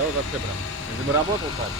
Да, вот вообще прям. Если бы работал так,